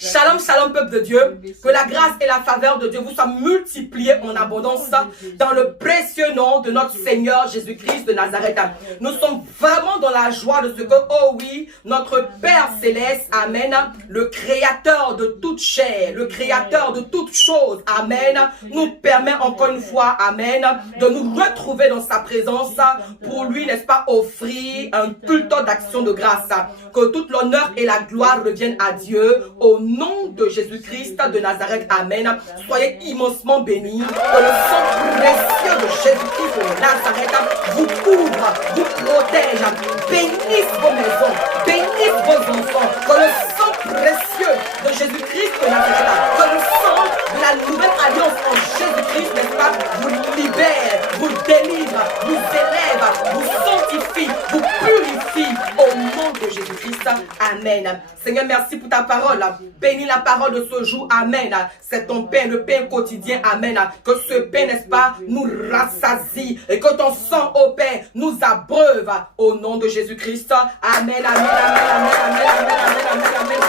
Shalom, shalom, peuple de Dieu. Que la grâce et la faveur de Dieu vous soient multipliées en abondance dans le précieux nom de notre Seigneur Jésus-Christ de Nazareth. Nous sommes vraiment dans la joie de ce que, oh oui, notre Père Céleste, Amen, le Créateur de toute chair, le Créateur de toutes choses, Amen, nous permet encore une fois, Amen, de nous retrouver dans sa présence pour lui, n'est-ce pas, offrir un culte d'action de grâce. Que toute l'honneur et la gloire reviennent à Dieu au nom de Jésus-Christ de Nazareth. Amen. Soyez immensement bénis. Que le sang précieux de Jésus-Christ de Nazareth vous couvre, vous protège, bénisse vos maisons, bénisse vos enfants. Que le sang précieux de Jésus-Christ de Nazareth, que le sang de la nouvelle alliance en Jésus-Christ, n'est-ce pas, vous libère, vous délivre, vous élève, vous sanctifie, vous purifie au nom de Jésus-Christ. Amen. Seigneur, merci pour ta parole. Bénis la parole de ce jour. Amen. C'est ton pain, le pain quotidien. Amen. Que ce pain, n'est-ce pas, nous rassasie et que ton sang, ô Père, nous abreuve au nom de Jésus-Christ. Amen. Amen. Amen. Amen. Amen. Amen. Amen. Amen.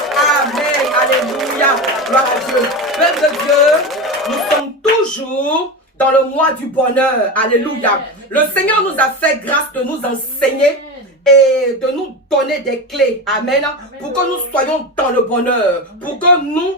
Amen. Alléluia. Gloire à Dieu. Peuple de Dieu, nous sommes toujours dans le mois du bonheur. Alléluia. Le Seigneur nous a fait grâce de nous enseigner et de nous donner des clés. Amen. Pour que nous soyons dans le bonheur. Pour que nous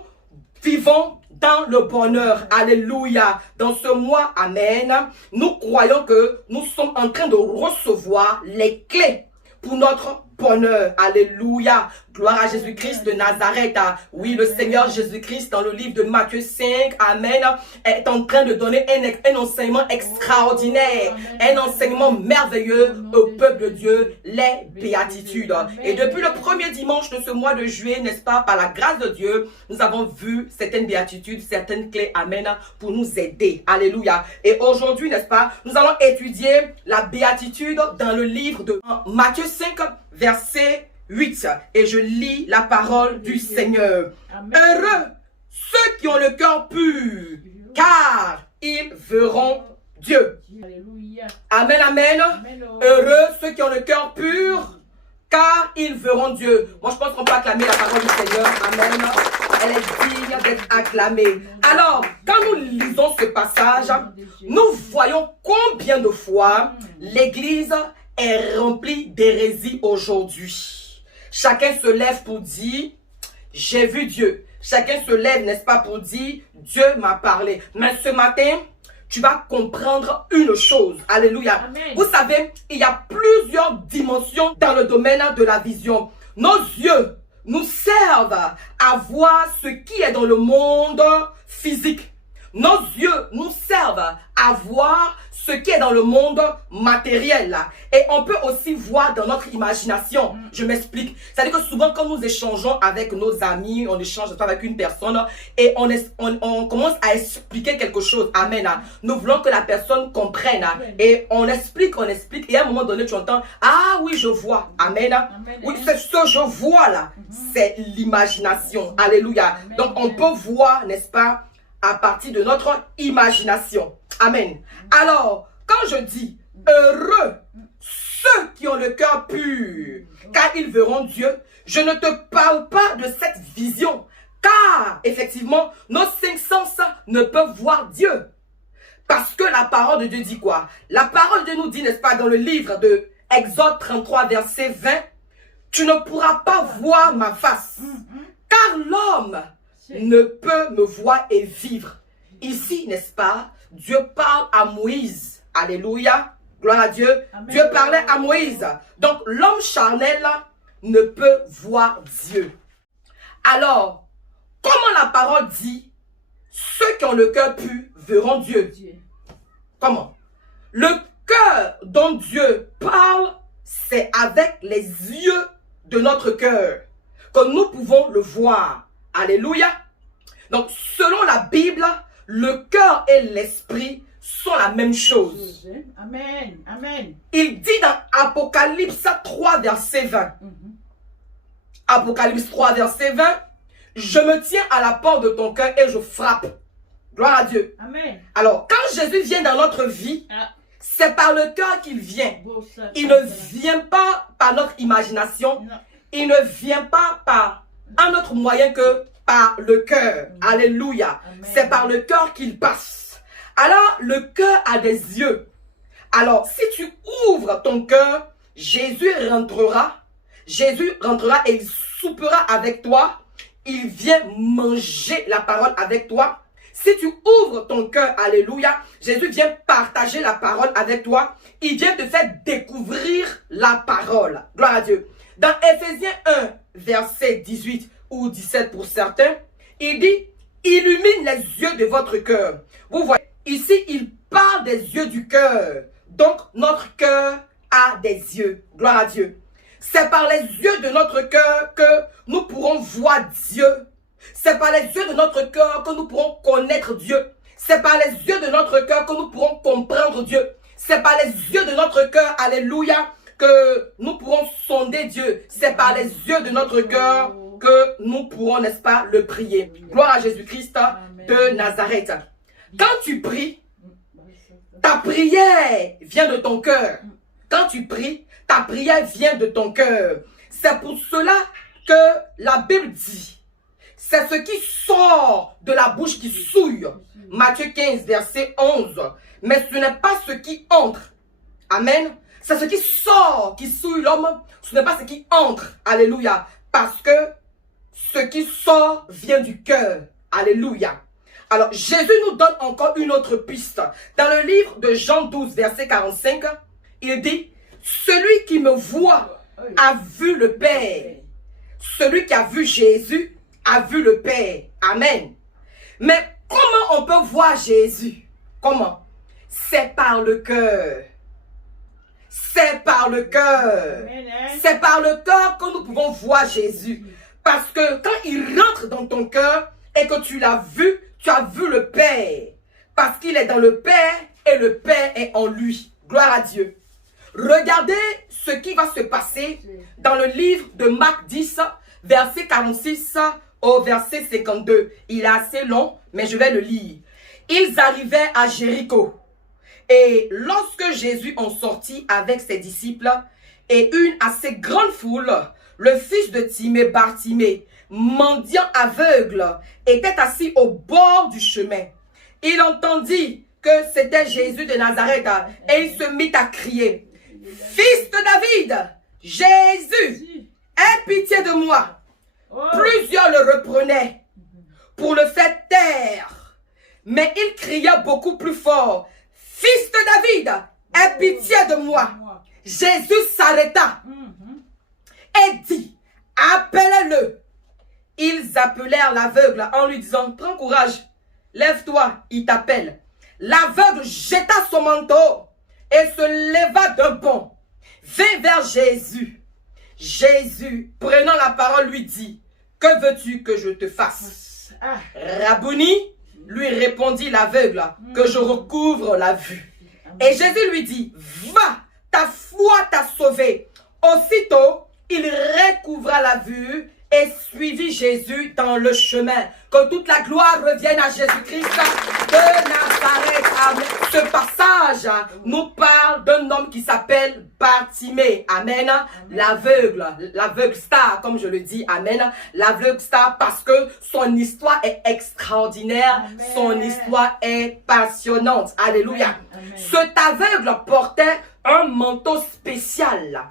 vivons dans le bonheur. Alléluia. Dans ce mois, Amen, nous croyons que nous sommes en train de recevoir les clés pour notre bonheur. Alléluia. Gloire à Jésus-Christ de Nazareth. Oui, le Seigneur Jésus-Christ, dans le livre de Matthieu 5, Amen, est en train de donner un enseignement extraordinaire, un enseignement merveilleux au peuple de Dieu, les béatitudes. Et depuis le premier dimanche de ce mois de juillet, n'est-ce pas, par la grâce de Dieu, nous avons vu certaines béatitudes, certaines clés, Amen, pour nous aider. Alléluia. Et aujourd'hui, n'est-ce pas, nous allons étudier la béatitude dans le livre de Matthieu 5, verset 8, et je lis la parole du Seigneur. Amen. Heureux ceux qui ont le cœur pur, car ils verront Dieu. Alléluia. Amen, amen. Amen. Heureux ceux qui ont le cœur pur, car ils verront Dieu. Moi, je pense qu'on peut acclamer la parole du Seigneur. Amen. Elle est digne d'être acclamée. Alors, quand nous lisons ce passage, nous voyons combien de fois l'Église est remplie d'hérésie aujourd'hui. Chacun se lève pour dire, j'ai vu Dieu. Chacun se lève, n'est-ce pas, pour dire, Dieu m'a parlé. Mais ce matin, tu vas comprendre une chose. Alléluia. Amen. Vous savez, il y a plusieurs dimensions dans le domaine de la vision. Nos yeux nous servent à voir ce qui est dans le monde physique. Nos yeux nous servent à voir ce qui est dans le monde matériel. Et on peut aussi voir dans notre imagination. Je m'explique. C'est-à-dire que souvent, quand nous échangeons avec nos amis, on échange avec une personne et on commence à expliquer quelque chose. Amen. Nous voulons que la personne comprenne. Et on explique. Et à un moment donné, tu entends, ah oui, je vois. Amen. Oui, c'est ce que je vois là. C'est l'imagination. Alléluia. Donc, on peut voir, n'est-ce pas, à partir de notre imagination. Amen. Alors, quand je dis heureux ceux qui ont le cœur pur, car ils verront Dieu, je ne te parle pas de cette vision, car effectivement, nos cinq sens ne peuvent voir Dieu. Parce que la parole de Dieu dit quoi? La parole de Dieu nous dit, n'est-ce pas, dans le livre de Exode 33, verset 20, tu ne pourras pas voir ma face, car l'homme ne peut me voir et vivre. Ici, n'est-ce pas, Dieu parle à Moïse. Alléluia. Gloire à Dieu. Amen. Dieu parlait à Moïse. Donc, l'homme charnel ne peut voir Dieu. Alors, comment la parole dit, ceux qui ont le cœur pur verront Dieu? Comment? Le cœur dont Dieu parle, c'est avec les yeux de notre cœur que nous pouvons le voir. Alléluia. Donc, selon la Bible, le cœur et l'esprit sont la même chose. Amen. Amen. Il dit dans Apocalypse 3, verset 20. Apocalypse 3, verset 20. Je me tiens à la porte de ton cœur et je frappe. Gloire à Dieu. Amen. Alors, quand Jésus vient dans notre vie, c'est par le cœur qu'il vient. Il ne vient pas par notre imagination. Il ne vient pas par un autre moyen que par le cœur. Alléluia. C'est par le cœur qu'il passe. Alors, le cœur a des yeux. Alors, si tu ouvres ton cœur, Jésus rentrera et il soupera avec toi. Il vient manger la parole avec toi. Si tu ouvres ton cœur, alléluia, Jésus vient partager la parole avec toi. Il vient te faire découvrir la parole. Gloire à Dieu. Dans Éphésiens 1, verset 18 ou 17 pour certains, il dit, illumine les yeux de votre cœur. Vous voyez, ici, il parle des yeux du cœur. Donc, notre cœur a des yeux. Gloire à Dieu. C'est par les yeux de notre cœur que nous pourrons voir Dieu. C'est par les yeux de notre cœur que nous pourrons connaître Dieu. C'est par les yeux de notre cœur que nous pourrons comprendre Dieu. C'est par les yeux de notre cœur, alléluia, que nous pourrons sonder Dieu. C'est par les yeux de notre cœur que nous pourrons, n'est-ce pas, le prier. Gloire à Jésus-Christ de Nazareth. Quand tu pries, ta prière vient de ton cœur. Quand tu pries, ta prière vient de ton cœur. C'est pour cela que la Bible dit, c'est ce qui sort de la bouche qui souille. Matthieu 15, verset 11. Mais ce n'est pas ce qui entre. Amen. C'est ce qui sort, qui souille l'homme. Ce n'est pas ce qui entre. Alléluia. Parce que ce qui sort vient du cœur. Alléluia. Alors, Jésus nous donne encore une autre piste. Dans le livre de Jean 12, verset 45, il dit, celui qui me voit a vu le Père. Celui qui a vu Jésus a vu le Père. Amen. Mais comment on peut voir Jésus? Comment? C'est par le cœur. C'est par le cœur. C'est par le cœur que nous pouvons voir Jésus. Parce que quand il rentre dans ton cœur et que tu l'as vu, tu as vu le Père. Parce qu'il est dans le Père et le Père est en lui. Gloire à Dieu. Regardez ce qui va se passer dans le livre de Marc 10, verset 46 au verset 52. Il est assez long, mais je vais le lire. Ils arrivaient à Jéricho. Et lorsque Jésus en sortit avec ses disciples et une assez grande foule, le fils de Timée, Bartimée, mendiant aveugle, était assis au bord du chemin. Il entendit que c'était Jésus de Nazareth et il se mit à crier, « Fils de David, Jésus, aie pitié de moi. » Plusieurs le reprenaient pour le faire taire, mais il cria beaucoup plus fort, « Fils de David, aie pitié de moi. » Jésus s'arrêta et dit, « Appelez-le. » Ils appelèrent l'aveugle en lui disant, « Prends courage, lève-toi, il t'appelle. » L'aveugle jeta son manteau et se leva d'un bond, vint vers Jésus. Jésus, prenant la parole, lui dit, « Que veux-tu que je te fasse? » Rabouni, lui répondit l'aveugle, « Que je recouvre la vue. » Et Jésus lui dit, « Va, ta foi t'a sauvé. » Aussitôt, il recouvra la vue et suivit Jésus dans le chemin. Que toute la gloire revienne à Jésus-Christ de Nazareth. Amen. Ce passage nous parle d'un homme qui s'appelle Bartimée. Amen. L'aveugle star, comme je le dis. Amen. L'aveugle star parce que son histoire est extraordinaire. Amen. Son histoire est passionnante. Alléluia. Amen. Cet aveugle portait un manteau spécial.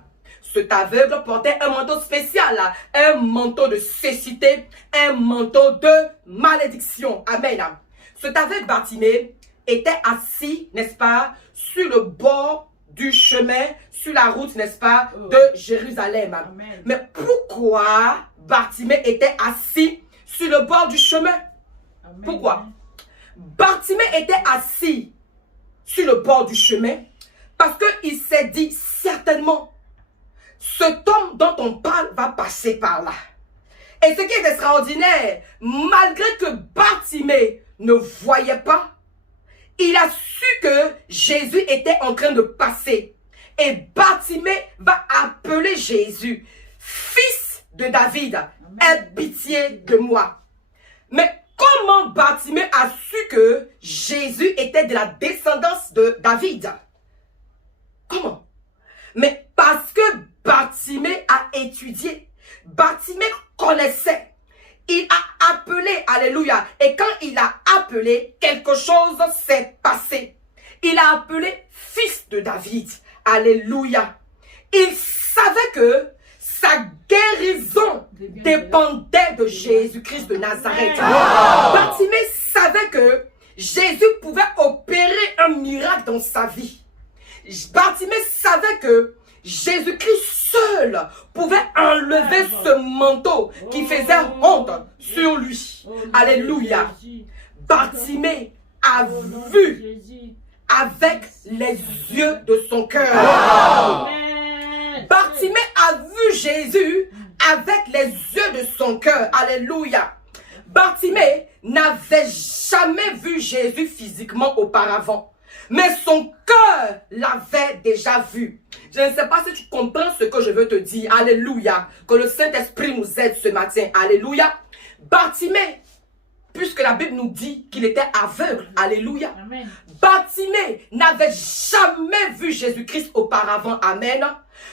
Cet aveugle portait un manteau spécial, un manteau de cécité, un manteau de malédiction. Amen. Cet aveugle Bartimée était assis, n'est-ce pas, sur le bord du chemin, sur la route, n'est-ce pas, de Jérusalem. Amen. Mais pourquoi Bartimée était assis sur le bord du chemin? Amen. Pourquoi? Bartimée était assis sur le bord du chemin parce qu'il s'est dit certainement, cet homme dont on parle va passer par là. Et ce qui est extraordinaire, malgré que Bartimée ne voyait pas, il a su que Jésus était en train de passer. Et Bartimée va appeler Jésus, « Fils de David, aie pitié de moi. » Mais comment Bartimée a su que Jésus était de la descendance de David? Comment? Mais parce que Bartimée a étudié, Bartimée connaissait. il a appelé, alléluia. Et quand il a appelé, quelque chose s'est passé. Il a appelé fils de David. Alléluia. Il savait que sa guérison dépendait de Jésus-Christ de Nazareth. Bartimée savait que Jésus pouvait opérer un miracle dans sa vie. Bartimée savait que Jésus-Christ seul pouvait enlever ce manteau qui faisait honte sur lui. Alléluia. Bartimée a vu avec les yeux de son cœur. Bartimée a vu Jésus avec les yeux de son cœur. Alléluia. Bartimée n'avait jamais vu Jésus physiquement auparavant. Mais son cœur l'avait déjà vu. Je ne sais pas si tu comprends ce que je veux te dire. Alléluia. Que le Saint-Esprit nous aide ce matin. Alléluia. Bartimée, puisque la Bible nous dit qu'il était aveugle. Alléluia. Amen. Bartimée n'avait jamais vu Jésus-Christ auparavant. Amen.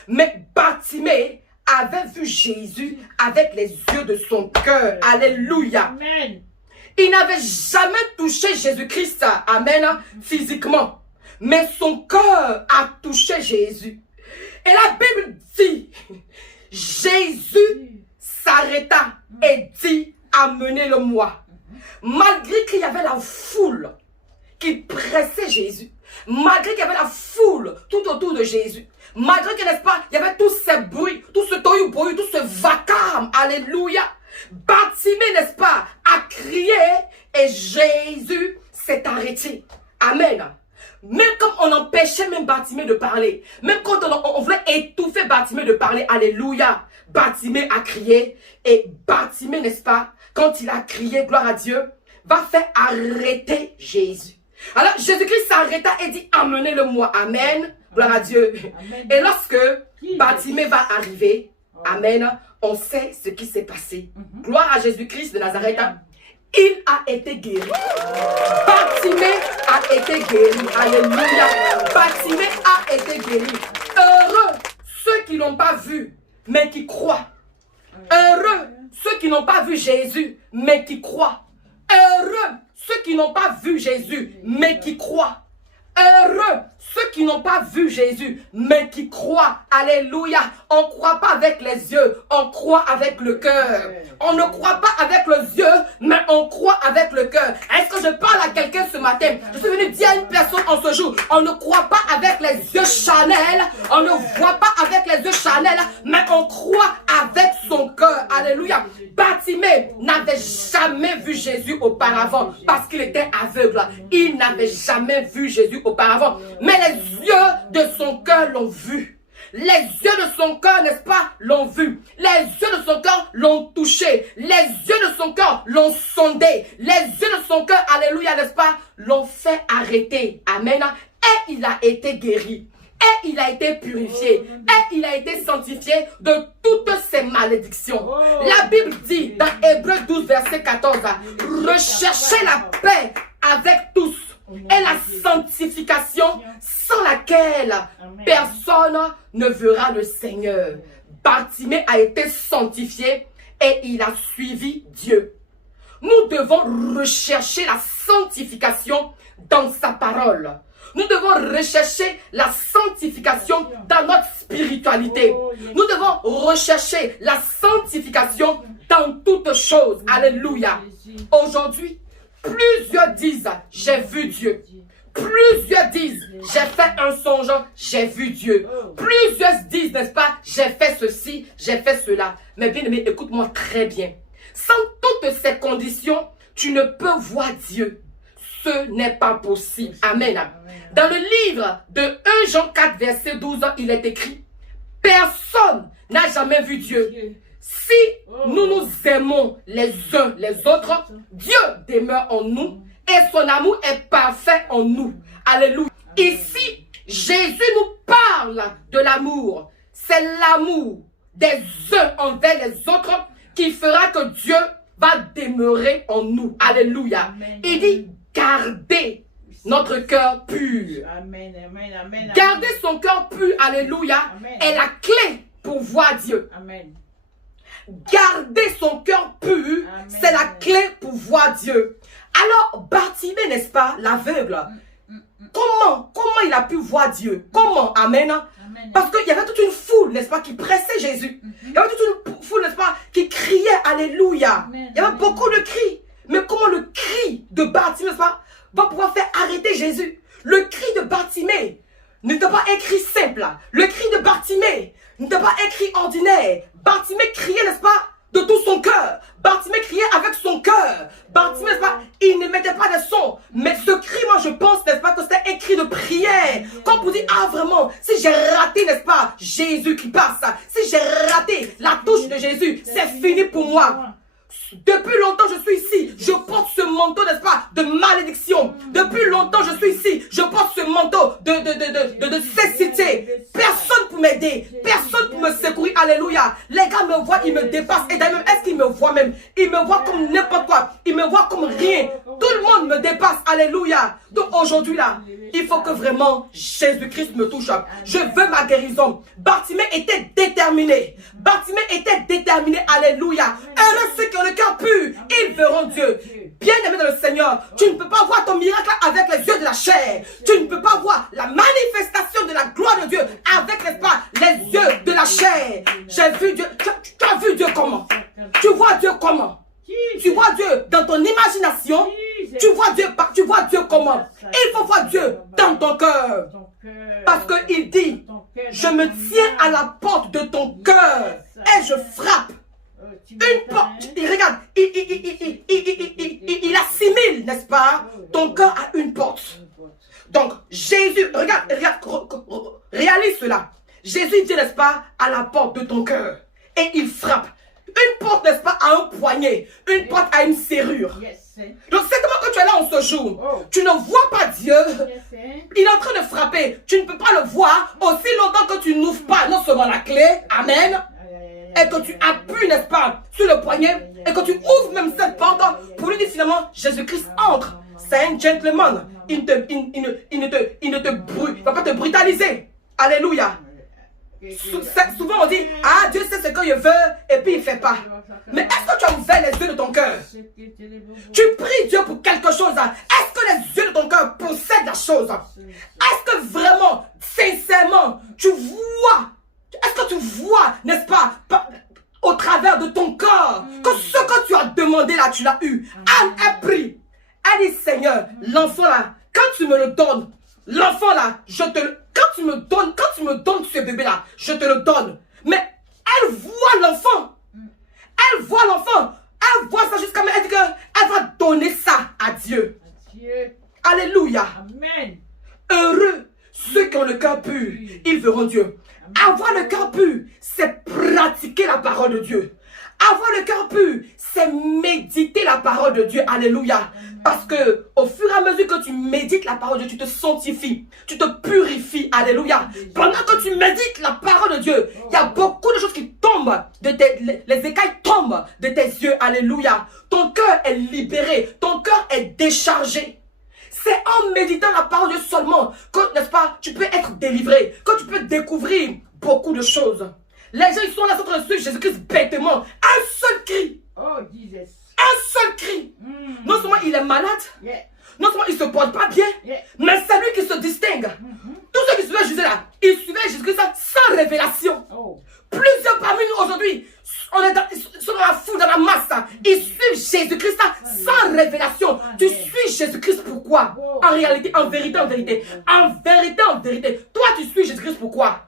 Mais Bartimée avait vu Jésus avec les yeux de son cœur. Alléluia. Amen. Il n'avait jamais touché Jésus-Christ, amen, physiquement. Mais son cœur a touché Jésus. Et la Bible dit, Jésus s'arrêta et dit, amenez-le-moi. Malgré qu'il y avait la foule qui pressait Jésus, malgré qu'il y avait la foule tout autour de Jésus, malgré que, n'est-ce pas, il y avait tous ces bruits, tout ce tohu-bohu, tout ce vacarme, alléluia. Bartimée, n'est-ce pas, a crié et Jésus s'est arrêté. Amen. Même comme on empêchait même Bartimée de parler, même quand on voulait étouffer Bartimée de parler, alléluia, Bartimée a crié et Bartimée, n'est-ce pas, quand il a crié, gloire à Dieu, va faire arrêter Jésus. Alors Jésus-Christ s'arrêta et dit, amenez-le-moi, amen, gloire à Dieu. Amen. Et lorsque Bartimée va arriver, amen, on sait ce qui s'est passé. Gloire à Jésus-Christ de Nazareth. Il a été guéri. Bartimée a été guéri. Alléluia. Bartimée a été guéri. Heureux ceux qui n'ont pas vu, mais qui croient. Heureux ceux qui n'ont pas vu Jésus, mais qui croient. Heureux ceux qui n'ont pas vu Jésus, mais qui croient. Heureux ceux qui n'ont pas vu Jésus, mais qui croient. Alléluia. On ne croit pas avec les yeux, on croit avec le cœur. On ne croit pas avec les yeux, mais on croit avec le cœur. Est-ce que je parle à quelqu'un ce matin? Je suis venu dire à une personne en ce jour, on ne croit pas avec les yeux charnels, on ne voit pas avec les yeux charnels, mais on croit avec son cœur. Alléluia. Bartimée n'avait jamais vu Jésus auparavant parce qu'il était aveugle. Il n'avait jamais vu Jésus auparavant. Mais les yeux de son cœur l'ont vu. Les yeux de son cœur, n'est-ce pas, l'ont vu. Les yeux de son cœur l'ont touché. Les yeux de son cœur l'ont sondé. Les yeux de son cœur, alléluia, n'est-ce pas, l'ont fait arrêter. Amen. Et il a été guéri. Et il a été purifié. Et il a été sanctifié de toutes ses malédictions. La Bible dit dans Hébreux 12, verset 14, recherchez la paix avec tous et la sanctification sans laquelle personne ne verra le Seigneur. Bartimée a été sanctifié et il a suivi Dieu. Nous devons rechercher la sanctification dans sa parole. Nous devons rechercher la sanctification dans notre spiritualité. Nous devons rechercher la sanctification dans toutes choses. Alléluia. Aujourd'hui, plusieurs disent, j'ai vu Dieu. Plusieurs disent, j'ai fait un songe, j'ai vu Dieu. Plusieurs disent, n'est-ce pas, j'ai fait ceci, j'ai fait cela. Mais bien aimé, écoute-moi très bien. Sans toutes ces conditions, tu ne peux voir Dieu. Ce n'est pas possible. Amen. Dans le livre de 1 Jean 4, verset 12, il est écrit, personne n'a jamais vu Dieu. Si nous nous aimons les uns les autres, Dieu demeure en nous et son amour est parfait en nous. Alléluia. Ici, Jésus nous parle de l'amour. C'est l'amour des uns envers les autres qui fera que Dieu va demeurer en nous. Alléluia. Il dit, gardez notre cœur pur. Amen, amen, amen. Garder son cœur pur, alléluia, est la clé pour voir Dieu. Amen. Garder son cœur pur, c'est la clé pour voir Dieu. Alors, Bartimée, n'est-ce pas, l'aveugle, comment il a pu voir Dieu? Comment? Amen. Parce qu'il y avait toute une foule, n'est-ce pas, qui pressait Jésus. Il y avait toute une foule, n'est-ce pas, qui criait Alléluia. Il y avait beaucoup de cris. Mais comment le cri de Bartimée, n'est-ce pas, va pouvoir faire arrêter Jésus? Le cri de Bartimée n'était pas un cri simple. Le cri de Bartimée n'était pas un cri ordinaire. Bartimée criait, n'est-ce pas, de tout son cœur. Bartimée criait avec son cœur. Bartimée, n'est-ce pas, il ne mettait pas de son. Mais ce cri, moi je pense, n'est-ce pas, que c'était un cri de prière. Quand vous dites, ah vraiment, si j'ai raté, n'est-ce pas, Jésus qui passe. Si j'ai raté la touche de Jésus, c'est fini pour moi. Depuis longtemps je suis ici, je porte ce manteau, n'est-ce pas, de malédiction. Depuis longtemps je suis ici, je porte ce manteau de cécité. Personne pour m'aider, personne pour me secourir, alléluia. Les gars me voient, ils me dépassent. Et d'ailleurs, est-ce qu'ils me voient même? Ils me voient comme n'importe quoi, ils me voient comme rien. Tout le monde me dépasse, alléluia. Donc aujourd'hui là, il faut que vraiment Jésus-Christ me touche. Je veux ma guérison. Bartimée était déterminé. Bartimée était déterminé, alléluia. Heureux ceux qui ont le cœur pur, ils verront Dieu. Bien-aimé dans le Seigneur, tu ne peux pas voir ton miracle avec les yeux de la chair. Tu ne peux pas voir la manifestation de la gloire de Dieu avec, n'est-ce pas, les yeux de la chair. J'ai vu Dieu. Tu as vu Dieu comment? Tu vois Dieu comment? Tu vois Dieu dans ton imagination. Tu vois Dieu comment? Il faut voir Dieu dans ton cœur. Parce qu'il dit, je me tiens à la porte de ton cœur et je frappe. Une porte, il regarde, il assimile, n'est-ce pas, ton cœur à une porte. Donc, Jésus, regarde, réalise cela. Jésus dit, n'est-ce pas, à la porte de ton cœur. Et il frappe. Une porte, n'est-ce pas, à un poignet. Une porte à une serrure. Donc, c'est comment que tu es là en ce jour. Tu ne vois pas Dieu. Il est en train de frapper. Tu ne peux pas le voir aussi longtemps que tu n'ouvres pas non seulement la clé. Amen. Et que tu appuies, n'est-ce pas, sur le poignet, et que tu ouvres même cette porte pour lui dire finalement, Jésus-Christ entre. C'est un gentleman. Il ne va pas te brutaliser. Alléluia. Souvent on dit, ah, Dieu sait ce qu'il veut, et puis il ne fait pas. Mais est-ce que tu as ouvert les yeux de ton cœur? Tu pries Dieu pour quelque chose. Est-ce que les yeux de ton cœur possèdent la chose? Est-ce que vraiment, sincèrement, tu vois? Est-ce que tu vois, n'est-ce pas, au travers de ton corps, que ce que tu as demandé là, tu l'as eu? Anne a pris. Elle dit, Seigneur, l'enfant là, quand tu me le donnes, l'enfant là, quand tu me donnes ce bébé là, je te le donne. Mais elle voit l'enfant. Elle voit l'enfant. Elle voit ça jusqu'à elle dit qu'elle va donner ça à Dieu. Alléluia. Amen. Heureux ceux qui ont le cœur pur, ils verront Dieu. Avoir le cœur pur, c'est pratiquer la parole de Dieu. Avoir le cœur pur, c'est méditer la parole de Dieu. Alléluia. Parce que au fur et à mesure que tu médites la parole de Dieu, tu te sanctifies, tu te purifies. Alléluia. Pendant que tu médites la parole de Dieu, il y a beaucoup de choses qui tombent, les écailles tombent de tes yeux. Alléluia. Ton cœur est libéré, ton cœur est déchargé. C'est en méditant la parole de Dieu seulement que, n'est-ce pas, tu peux être délivré, que tu peux découvrir beaucoup de choses. Les gens, ils sont là, en train de suivre Jésus-Christ bêtement. Un seul cri. Oh, Jesus. Un seul cri. Non seulement il est malade, non seulement il ne se porte pas bien, mais c'est lui qui se distingue. Tous ceux qui suivaient Jésus là, ils suivaient Jésus-Christ sans révélation. Plusieurs parmi nous aujourd'hui, ils sont dans la foule, dans la masse. Ils suivent Jésus-Christ sans révélation. Tu suis Jésus-Christ pourquoi? En réalité, en vérité, en vérité. En vérité, en vérité. Toi, tu suis Jésus-Christ pourquoi?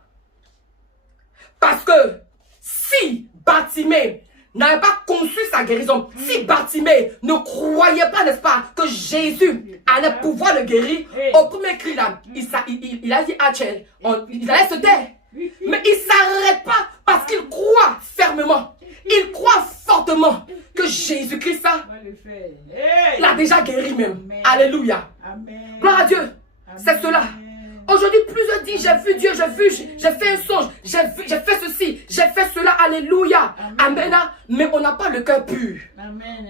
Parce que si Bartimée n'avait pas conçu sa guérison, si Bartimée ne croyait pas, n'est-ce pas, que Jésus allait pouvoir le guérir, au premier cri là, il a dit à Tchèl, il allait se taire. Mais il ne s'arrête pas parce qu'il croit fermement. Il croit fortement que Jésus-Christ l'a déjà guéri même. Alléluia. Gloire à Dieu. C'est cela. Aujourd'hui, plusieurs disent, j'ai vu Dieu, j'ai fait un songe, j'ai fait ceci, j'ai fait cela, alléluia. Amen. Mais on n'a pas le cœur pur.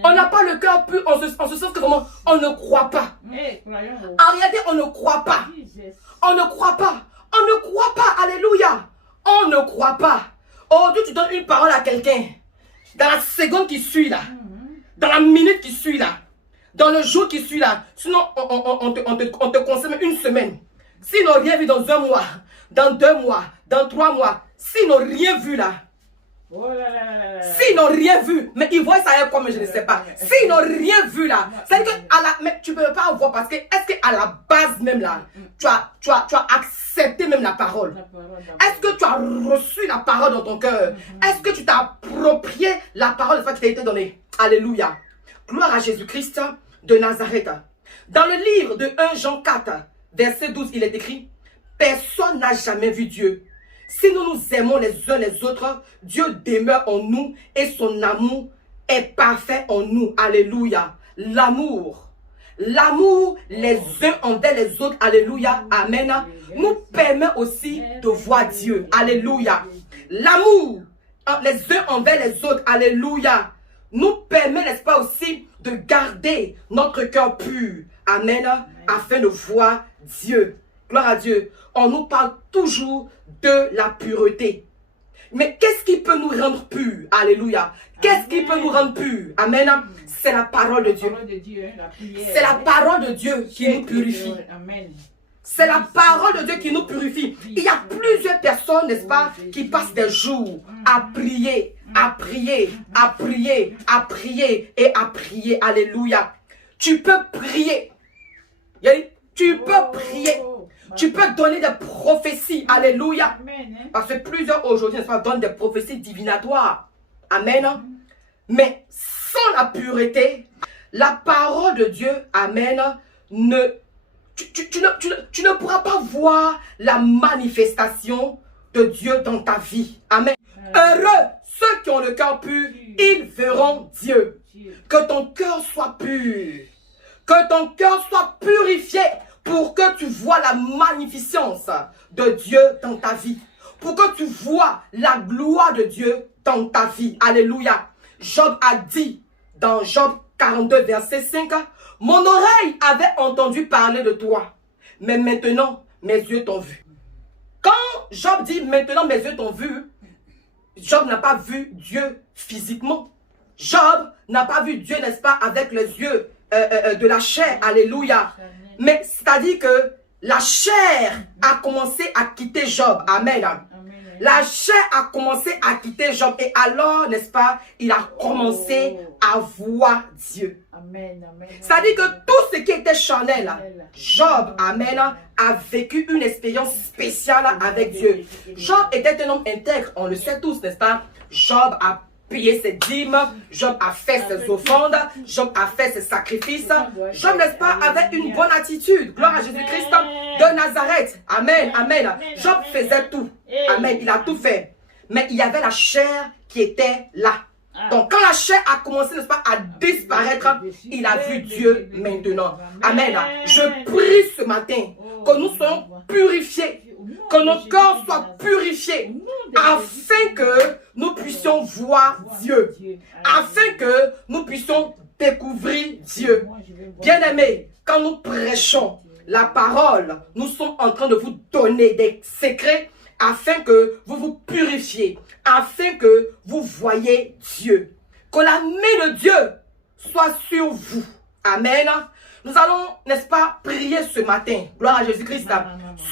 On n'a pas le cœur pur en ce sens que vraiment, on ne croit pas. En réalité, on ne croit pas. On ne croit pas. On ne croit pas, alléluia. On ne croit pas. Aujourd'hui, tu donnes une parole à quelqu'un. dans la seconde qui suit là, dans la minute qui suit là, dans le jour qui suit là. Sinon, on te consomme une semaine. S'ils n'ont rien vu dans 1 mois, dans 2 mois, dans 3 mois, s'ils n'ont rien vu là, s'ils n'ont rien vu, mais ils voient ça comme je ne sais pas. S'ils n'ont rien vu là, c'est que mais tu ne peux pas voir parce que est-ce qu'à la base même là, tu as accepté même la parole? Est-ce que tu as reçu la parole dans ton cœur? Est-ce que tu t'as approprié la parole qui t'a été donnée? Alléluia. Gloire à Jésus-Christ de Nazareth. Dans le livre de 1 Jean 4, verset 12, il est écrit: personne n'a jamais vu Dieu. Si nous nous aimons les uns les autres, Dieu demeure en nous et son amour est parfait en nous. Alléluia. L'amour. L'amour les uns envers les autres. Alléluia. Amen. Nous permet aussi de voir Dieu. Alléluia. L'amour les uns envers les autres. Alléluia. Nous permet, n'est-ce pas, aussi de garder notre cœur pur. Amen. Afin de voir Dieu. Gloire à Dieu. On nous parle toujours de la pureté. Mais qu'est-ce qui peut nous rendre purs? Alléluia. Qu'est-ce qui peut nous rendre purs? Amen. C'est la parole de Dieu. C'est la parole de Dieu qui nous purifie. C'est la parole de Dieu qui nous purifie. Il y a plusieurs personnes, n'est-ce pas, qui passent des jours à prier, à prier, à prier, à prier et à prier. Alléluia. Tu peux prier. Tu peux prier. Tu peux donner des prophéties. Alléluia. Parce que plusieurs aujourd'hui, n'est-ce pas, donnent des prophéties divinatoires. Amen. Mais sans la pureté, la parole de Dieu, amen, tu ne pourras pas voir la manifestation de Dieu dans ta vie. Amen. Heureux ceux qui ont le cœur pur, ils verront Dieu. Que ton cœur soit pur. Que ton cœur soit purifié pour que tu vois la magnificence de Dieu dans ta vie. Pour que tu vois la gloire de Dieu dans ta vie. Alléluia. Job a dit dans Job 42, verset 5, « Mon oreille avait entendu parler de toi, mais maintenant mes yeux t'ont vu. » Quand Job dit « maintenant mes yeux t'ont vu », Job n'a pas vu Dieu physiquement. Job n'a pas vu Dieu, n'est-ce pas, avec les yeux de la chair. Alléluia. Mais c'est-à-dire que la chair a commencé à quitter Job. Amen. La chair a commencé à quitter Job. Et alors, n'est-ce pas, il a commencé à voir Dieu. C'est-à-dire que tout ce qui était charnel, Job, amen, a vécu une expérience spéciale avec Dieu. Job était un homme intègre, on le sait tous, n'est-ce pas? Job a payé ses dîmes, Job a fait ses offrandes, Job a fait ses sacrifices. Job, n'est-ce pas, avait une bonne attitude. Gloire à Jésus-Christ de Nazareth. Amen, amen. Job faisait tout. Amen, il a tout fait. Mais il y avait la chair qui était là. Donc, quand la chair a commencé, n'est-ce pas, à disparaître, il a vu Dieu maintenant. Amen. Je prie ce matin que nous soyons purifiés, que notre cœur soit purifié, afin que nous puissions voir Dieu, afin que nous puissions découvrir Dieu. Bien-aimés, quand nous prêchons la parole, nous sommes en train de vous donner des secrets afin que vous vous purifiez, afin que vous voyez Dieu. Que la main de Dieu soit sur vous. Amen. Nous allons, n'est-ce pas, prier ce matin. Gloire à Jésus-Christ.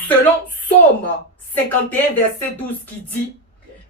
Selon Psaume 51, verset 12 qui dit: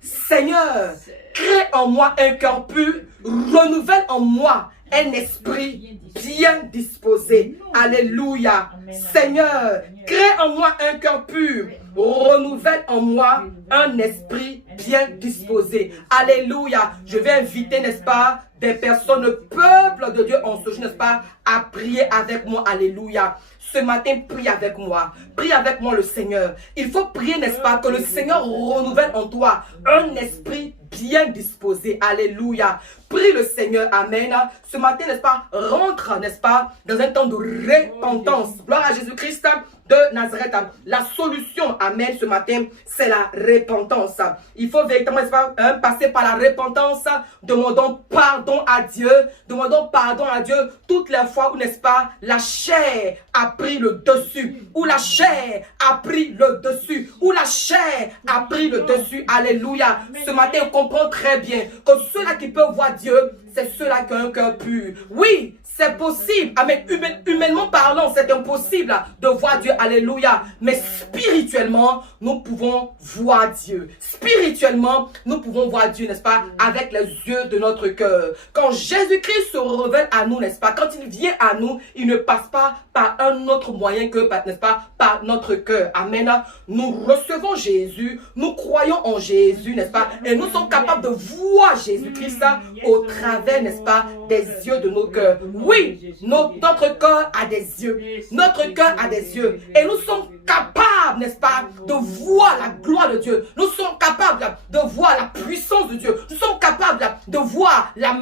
Seigneur, crée en moi un cœur pur, renouvelle en moi un esprit bien disposé. Alléluia. Seigneur, crée en moi un cœur pur, renouvelle en moi un esprit bien disposé. Alléluia. Je vais inviter, n'est-ce pas, des personnes, le peuple de Dieu en ce jour, n'est-ce pas, à prier avec moi. Alléluia. Ce matin, prie avec moi. Prie avec moi le Seigneur. Il faut prier, n'est-ce pas, que le Seigneur renouvelle en toi un esprit bien disposé. Alléluia. prie le Seigneur, amen, ce matin, n'est-ce pas, rentre, n'est-ce pas, dans un temps de repentance. Gloire à Jésus-Christ de Nazareth. La solution, amen, ce matin, c'est la repentance. Il faut véritablement, n'est-ce pas, passer par la repentance. Demandons pardon à Dieu. Demandons pardon à Dieu toutes les fois où, n'est-ce pas, la chair a pris le dessus. Où la chair a pris le dessus. Où la chair a pris le dessus. Alléluia. Ce matin, on comprend très bien que ceux-là qui peuvent voir Dieu, c'est ceux-là qui ont un cœur pur. Oui, c'est possible. Amen. Humainement parlant, c'est impossible de voir Dieu. Alléluia. Mais spirituellement, nous pouvons voir Dieu. Spirituellement, nous pouvons voir Dieu, n'est-ce pas, avec les yeux de notre cœur. Quand Jésus-Christ se révèle à nous, n'est-ce pas, quand il vient à nous, il ne passe pas par un autre moyen que, n'est-ce pas, par notre cœur. Amen. Nous recevons Jésus, nous croyons en Jésus, n'est-ce pas, et nous sommes capables de voir Jésus-Christ au travers, n'est-ce pas, des yeux de nos cœurs. Oui, notre cœur a des yeux. Notre cœur a des yeux. Et nous sommes capables, n'est-ce pas, de voir la gloire de Dieu. Nous sommes capables de voir la puissance de Dieu. Nous sommes capables de voir la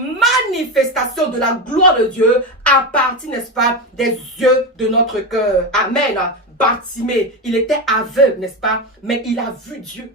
manifestation de la gloire de Dieu à partir, n'est-ce pas, des yeux de notre cœur. Amen. Bartimée, il était aveugle, n'est-ce pas, mais il a vu Dieu.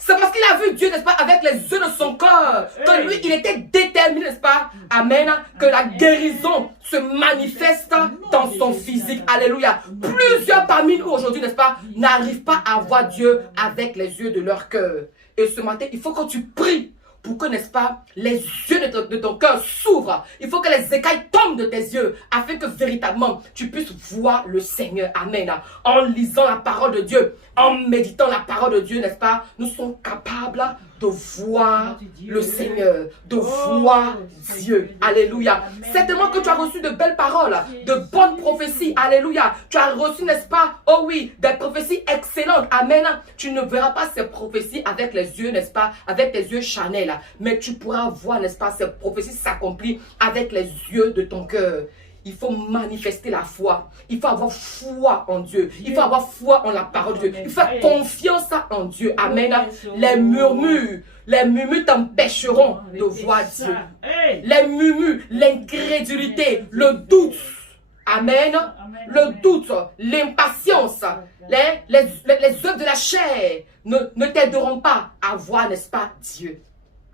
C'est parce qu'il a vu Dieu, n'est-ce pas, avec les yeux de son cœur, que lui, il était déterminé, n'est-ce pas, amen, que la guérison se manifeste dans son physique. Alléluia. Plusieurs parmi nous aujourd'hui, n'est-ce pas, n'arrivent pas à voir Dieu avec les yeux de leur cœur. Et ce matin, il faut que tu pries pour que, n'est-ce pas, les yeux de ton cœur s'ouvrent. Il faut que les écailles tombent de tes yeux afin que véritablement tu puisses voir le Seigneur. Amen. En lisant la parole de Dieu, en méditant la parole de Dieu, n'est-ce pas, nous sommes capables de voir le Seigneur, de voir Dieu. Alléluia. Certainement que tu as reçu de belles paroles, de bonnes prophéties. Alléluia. Tu as reçu, n'est-ce pas, oh oui, des prophéties excellentes. Amen. Tu ne verras pas ces prophéties avec les yeux, n'est-ce pas, avec tes yeux charnels. Mais tu pourras voir, n'est-ce pas, ces prophéties s'accomplir avec les yeux de ton cœur. Il faut manifester la foi. Il faut avoir foi en Dieu. Il faut avoir foi en la parole de Dieu. Il faut faire confiance en Dieu. Amen. Les murmures t'empêcheront de voir Dieu. Les murmures, l'incrédulité, le doute. Amen. Le doute, l'impatience, les œuvres de la chair ne t'aideront pas à voir, n'est-ce pas, Dieu.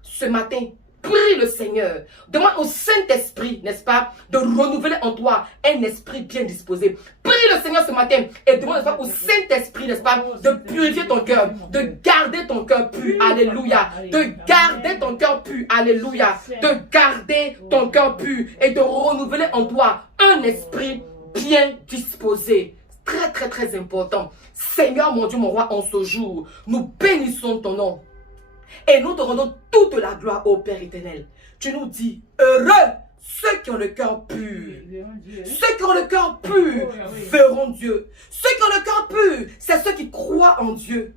Ce matin, prie le Seigneur. Demande au Saint-Esprit, n'est-ce pas, de renouveler en toi un esprit bien disposé. Prie le Seigneur ce matin et demande, n'est-ce pas, au Saint-Esprit, n'est-ce pas, de purifier ton cœur, de garder ton cœur pur. Alléluia. De garder ton cœur pur. Alléluia. De garder ton cœur pur et de renouveler en toi un esprit bien disposé. Très, très, très important. Seigneur, mon Dieu, mon roi, en ce jour, nous bénissons ton nom. Et nous te rendons toute la gloire au Père éternel. Tu nous dis, heureux ceux qui ont le cœur pur. Ceux qui ont le cœur pur verront Dieu. Ceux qui ont le cœur pur, c'est ceux qui croient en Dieu.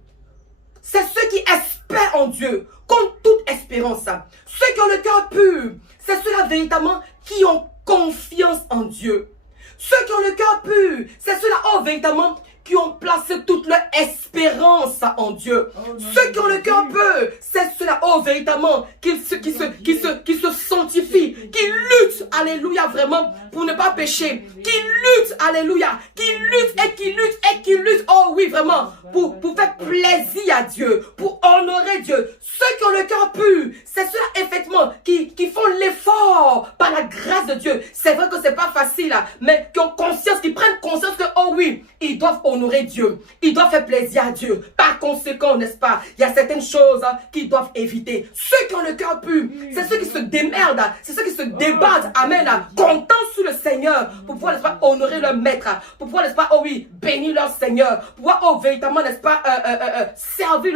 C'est ceux qui espèrent en Dieu, contre toute espérance. Ceux qui ont le cœur pur, c'est ceux-là véritablement qui ont confiance en Dieu. Ceux qui ont le cœur pur, c'est ceux-là véritablement qui ont placé toute leur espérance en Dieu. Ceux qui ont le cœur pur, c'est ceux-là, véritablement, qui se sanctifient, qui luttent, alléluia, vraiment, pour ne pas pécher, qui luttent, alléluia, qui luttent et qui luttent et qui luttent, oh oui, vraiment, pour faire plaisir à Dieu, pour honorer Dieu. Ceux qui ont le cœur pur, c'est ceux-là, effectivement, qui font l'effort par la grâce de Dieu. C'est vrai que c'est pas facile, mais qui ont conscience, qui prennent conscience que, oh oui, ils doivent honorer Dieu. Ils doivent faire plaisir à Dieu. Par conséquent, n'est-ce pas, il y a certaines choses qu'ils doivent éviter. Ceux qui ont le cœur pur, c'est ceux qui se démerdent, c'est ceux qui se débattent, amen, comptant sur le Seigneur, pour pouvoir, n'est-ce pas, honorer leur maître, pour pouvoir, n'est-ce pas, oh oui, bénir leur Seigneur, pour pouvoir, véritablement, n'est-ce pas, servir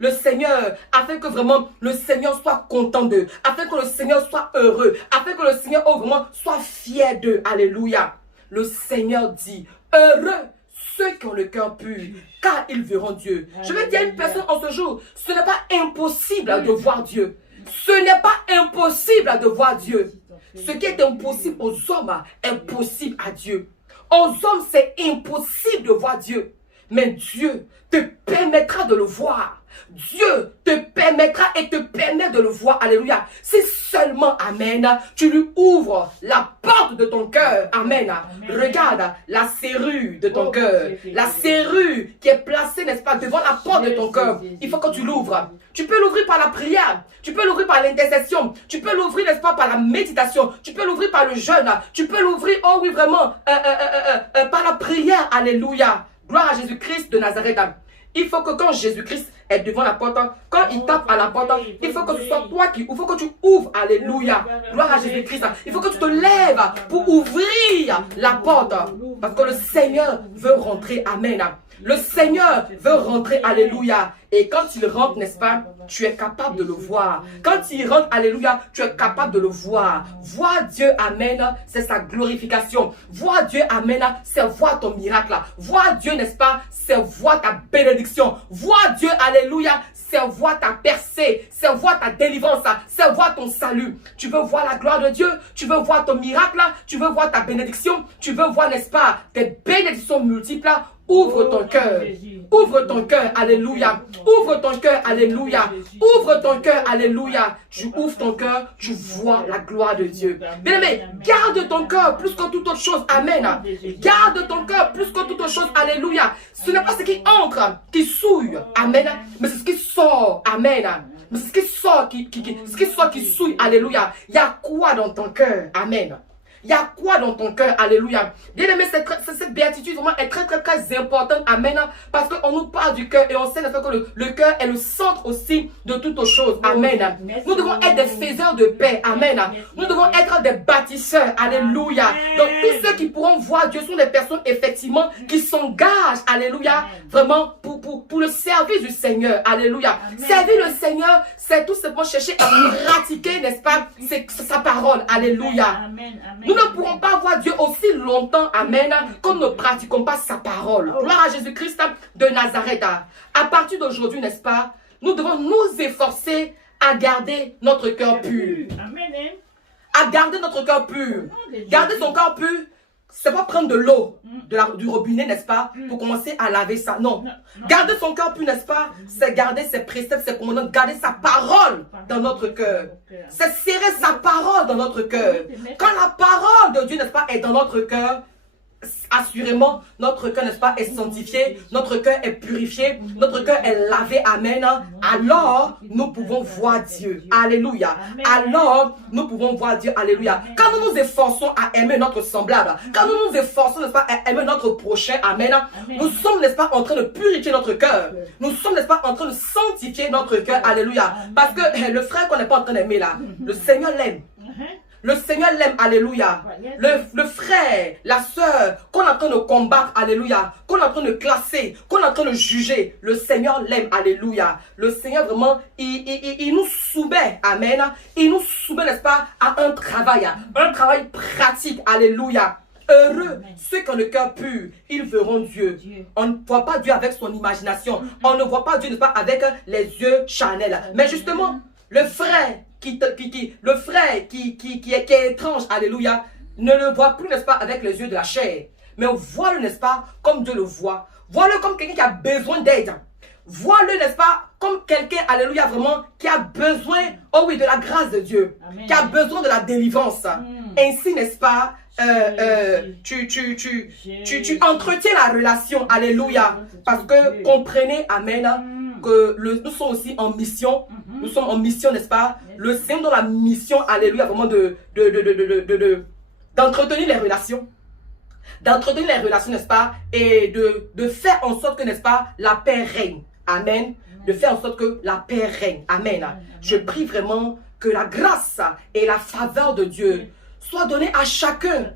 le Seigneur, afin que vraiment le Seigneur soit content d'eux, afin que le Seigneur soit heureux, afin que le Seigneur, vraiment, soit fier d'eux. Alléluia. Le Seigneur dit, heureux ceux qui ont le cœur pur, car ils verront Dieu. Je vais dire à une personne en ce jour, ce n'est pas impossible de voir Dieu. Ce n'est pas impossible de voir Dieu. Ce qui est impossible aux hommes est possible à Dieu. Aux hommes, c'est impossible de voir Dieu. Mais Dieu te permettra de le voir. Dieu te permettra et te permet de le voir. Alléluia. C'est seulement, amen, tu lui ouvres la porte de ton cœur, amen. Regarde la serrure de ton cœur, la serrure qui est placée, n'est-ce pas, devant la porte de ton cœur. Il faut que tu l'ouvres. Tu peux l'ouvrir par la prière, tu peux l'ouvrir par l'intercession, tu peux l'ouvrir, n'est-ce pas, par la méditation, tu peux l'ouvrir par le jeûne, tu peux l'ouvrir, oh oui, vraiment, par la prière, alléluia. Gloire à Jésus-Christ de Nazareth. Il faut que quand Jésus-Christ est devant la porte, quand il tape à la porte, il faut que ce soit toi qui ouvre, il faut que tu ouvres, alléluia. Gloire à Jésus-Christ. Il faut que tu te lèves pour ouvrir la porte, parce que le Seigneur veut rentrer, amen. Le Seigneur veut rentrer, alléluia. Et quand il rentre, n'est-ce pas, tu es capable de le voir. Quand il rentre, alléluia, tu es capable de le voir. Voir Dieu, amen, c'est sa glorification. Voir Dieu, amen, c'est voir ton miracle. Voir Dieu, n'est-ce pas, c'est voir ta bénédiction. Voir Dieu, alléluia, c'est voir ta percée, c'est voir ta délivrance, c'est voir ton salut. Tu veux voir la gloire de Dieu, tu veux voir ton miracle, tu veux voir ta bénédiction, tu veux voir, n'est-ce pas, tes bénédictions multiples. Ouvre ton cœur, alléluia, ouvre ton cœur, alléluia, ouvre ton cœur, alléluia. Tu ouvres ton cœur, tu vois la gloire de Dieu. Bien-aimé, garde ton cœur plus que toute autre chose, amen. Garde ton cœur plus que toute autre chose, alléluia. Ce n'est pas ce qui entre, qui souille, amen, mais c'est ce qui sort, amen. Mais c'est ce qui sort, qui souille, alléluia. Il y a quoi dans ton cœur, amen. Il y a quoi dans ton cœur? Alléluia. Bien aimé, cette béatitude vraiment est très, très, très importante. Amen. Parce qu'on nous parle du cœur et on sait que le cœur est le centre aussi de toutes choses. Amen. Nous devons être des faiseurs de paix. Amen. Nous devons être des bâtisseurs. Alléluia. Donc, tous ceux qui pourront voir Dieu sont des personnes, effectivement, qui s'engagent. Alléluia. Vraiment, pour le service du Seigneur. Alléluia. Servir le Seigneur, c'est tout simplement chercher à pratiquer, n'est-ce pas, sa parole. Alléluia. Amen. Nous ne pourrons pas voir Dieu aussi longtemps, amen, quand nous ne pratiquons pas sa parole. Gloire à Jésus-Christ de Nazareth. À partir d'aujourd'hui, n'est-ce pas, nous devons nous efforcer à garder notre cœur pur. Amen. À garder notre cœur pur. Garder son cœur pur, c'est pas prendre de l'eau du robinet, n'est-ce pas, pour commencer à laver ça. Non. Garder son cœur pur, n'est-ce pas, c'est garder ses préceptes, ses commandements, garder sa parole dans notre cœur. C'est serrer sa parole dans notre cœur. Quand la parole de Dieu, n'est-ce pas, est dans notre cœur, assurément, notre cœur, n'est-ce pas, est sanctifié, notre cœur est purifié, notre cœur est lavé, amen. Alors, nous pouvons voir Dieu. Alléluia. Alors, nous pouvons voir Dieu. Alléluia. Quand nous nous efforçons à aimer notre semblable, quand nous nous efforçons, n'est-ce pas, à aimer notre prochain, amen, nous sommes, n'est-ce pas, en train de purifier notre cœur. Nous sommes, n'est-ce pas, en train de sanctifier notre cœur. Alléluia. Parce que le frère qu'on n'est pas en train d'aimer là, le Seigneur l'aime. Le Seigneur l'aime, alléluia. Le frère, la sœur, qu'on est en train de combattre, alléluia. Qu'on est en train de classer, qu'on est en train de juger. Le Seigneur l'aime, alléluia. Le Seigneur vraiment, il nous soumet, amen. Il nous soumet, n'est-ce pas, à un travail pratique, alléluia. Heureux ceux qui ont le cœur pur, ils verront Dieu. On ne voit pas Dieu avec son imagination. On ne voit pas Dieu, n'est-ce pas, avec les yeux charnels. Mais justement, le frère qui est étrange, alléluia, ne le voit plus, n'est-ce pas, avec les yeux de la chair. Mais voit-le, n'est-ce pas, comme Dieu le voit. Vois-le comme quelqu'un qui a besoin d'aide. Vois-le, n'est-ce pas, comme quelqu'un, alléluia, vraiment, qui a besoin, oh oui, de la grâce de Dieu. Amen. Qui a besoin de la délivrance. Ainsi, n'est-ce pas, tu entretiens la relation, alléluia. Parce que, comprenez, amen, que nous sommes aussi en mission. Nous sommes en mission, n'est-ce pas? Le Seigneur dans la mission, alléluia, vraiment d'entretenir les relations. D'entretenir les relations, n'est-ce pas? Et de faire en sorte que, n'est-ce pas, la paix règne. Amen. De faire en sorte que la paix règne. Amen. Je prie vraiment que la grâce et la faveur de Dieu soit donnée à chacun.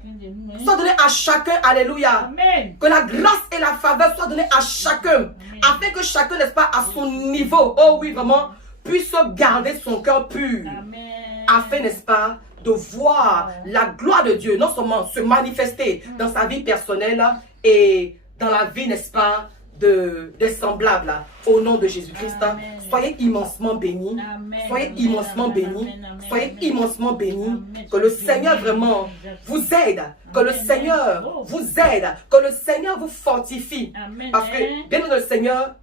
Soit donnée à chacun. Alléluia. Amen. Que la grâce et la faveur soient données à chacun. Afin que chacun, n'est-ce pas, à son niveau, oh oui, vraiment, puisse garder son cœur pur. Amen. Afin, n'est-ce pas, de voir la gloire de Dieu, non seulement se manifester dans sa vie personnelle et dans la vie, n'est-ce pas, des semblables. Au nom de Jésus-Christ, soyez immensement bénis. Amen. Soyez immensement bénis. Soyez immensement bénis. Que le Seigneur vraiment vous aide. Que le Seigneur vous aide. Que le Seigneur vous fortifie. Amen. Parce que, bien le Seigneur,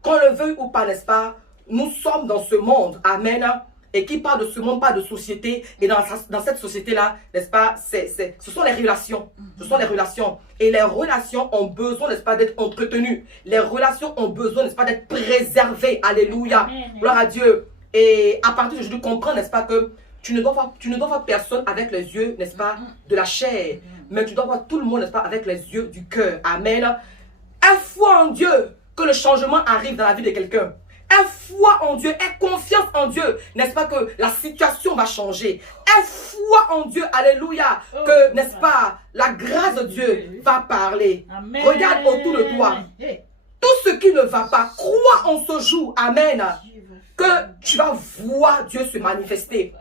qu'on le veuille ou pas, n'est-ce pas, nous sommes dans ce monde. Amen. et qui parle de ce monde, pas de société. Et dans cette société-là, n'est-ce pas, ce sont les relations. Ce sont les relations. Et les relations ont besoin, n'est-ce pas, d'être entretenues. Les relations ont besoin, n'est-ce pas, d'être préservées. Alléluia. Gloire à Dieu. Et à partir d'aujourd'hui, comprends, n'est-ce pas, que tu ne dois voir personne avec les yeux, n'est-ce pas, de la chair. Mais tu dois voir tout le monde, n'est-ce pas, avec les yeux du cœur. Amen. Aie foi en Dieu que le changement arrive dans la vie de quelqu'un. Aie foi en Dieu, aie confiance en Dieu, n'est-ce pas, que la situation va changer. Aie foi en Dieu, alléluia, que, n'est-ce pas, la grâce de Dieu va parler. Amen. Regarde autour de toi. Tout ce qui ne va pas, crois en ce jour, amen, que tu vas voir Dieu se manifester.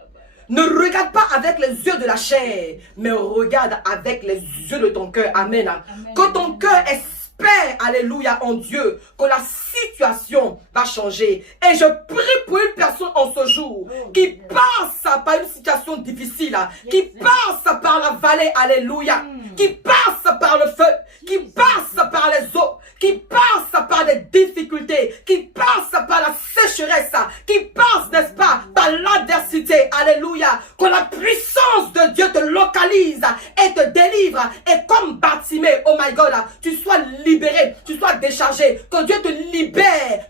Ne regarde pas avec les yeux de la chair, mais regarde avec les yeux de ton cœur, amen. Amen. Que ton cœur espère, alléluia, en Dieu, que la situation va changer. Et je prie pour une personne en ce jour qui passe par une situation difficile, qui passe par la vallée, alléluia, qui passe par le feu, qui passe par les eaux, qui passe par des difficultés, qui passe par la sécheresse, qui passe, n'est-ce pas, par l'adversité, alléluia, que la puissance de Dieu te localise et te délivre, et comme Bartimée, oh my God, tu sois libéré, tu sois déchargé, que Dieu te libère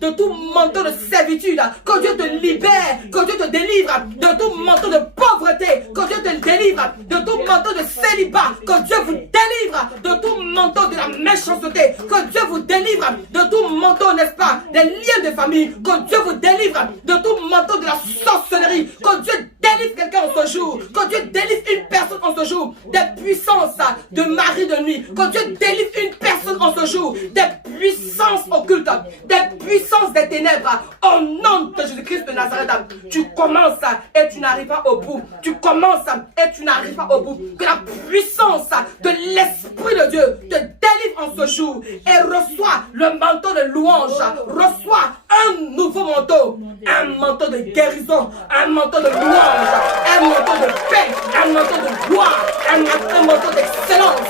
de tout manteau de servitude, que Dieu te libère, que Dieu te délivre de tout manteau de pauvreté, que Dieu te délivre de tout manteau de célibat, que Dieu vous délivre de tout manteau de la méchanceté, que Dieu vous délivre de tout manteau, n'est-ce pas, des liens de famille, que Dieu vous délivre de tout manteau de la sorcellerie, que Dieu délivre quelqu'un en ce jour, que Dieu délivre une personne en ce jour des puissances de mari de nuit, que Dieu délivre une personne en ce jour des puissances occultes, des puissances des ténèbres, au nom de Jésus-Christ de Nazareth. Tu commences et tu n'arrives pas au bout, tu commences et tu n'arrives pas au bout, que la puissance de l'Esprit de Dieu te délivre en ce jour et reçois le manteau de louange, reçois un nouveau manteau, un manteau de guérison, un manteau de louange, un manteau de paix, un manteau de gloire, un manteau d'excellence.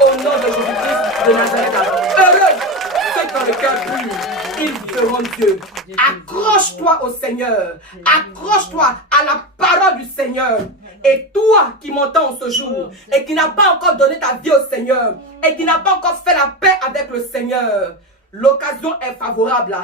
Au nom de Jésus-Christ de Nazareth. Heureux ceux qui ont le cœur pur, ils verront Dieu. Accroche-toi au Seigneur. Accroche-toi à la parole du Seigneur. Et toi qui m'entends ce jour et qui n'as pas encore donné ta vie au Seigneur et qui n'a pas encore fait la paix avec le Seigneur, l'occasion est favorable.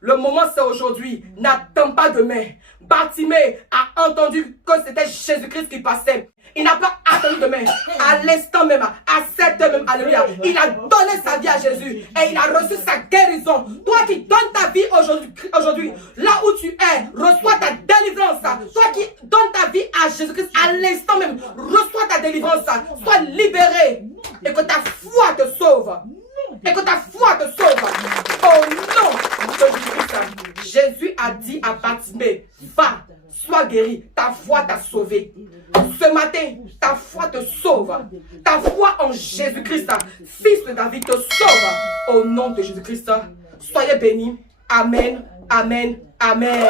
Le moment c'est aujourd'hui. N'attends pas demain. Bartimée a entendu que c'était Jésus-Christ qui passait. Il n'a pas attendu demain. À l'instant même, à cette heure même, alléluia. Il a donné sa vie à Jésus et il a reçu sa guérison. Toi qui donnes ta vie aujourd'hui, là où tu es, reçois ta délivrance. Toi qui donnes ta vie à Jésus-Christ à l'instant même, reçois ta délivrance. Sois libéré et que ta foi te sauve. Et que ta foi te sauve. Au nom de Jésus-Christ. Jésus a dit à Bartimée, va, sois guéri. Ta foi t'a sauvé. Ce matin, ta foi te sauve. Ta foi en Jésus-Christ, Fils de David, te sauve. Au nom de Jésus-Christ. Soyez bénis. Amen. Amen. Amen.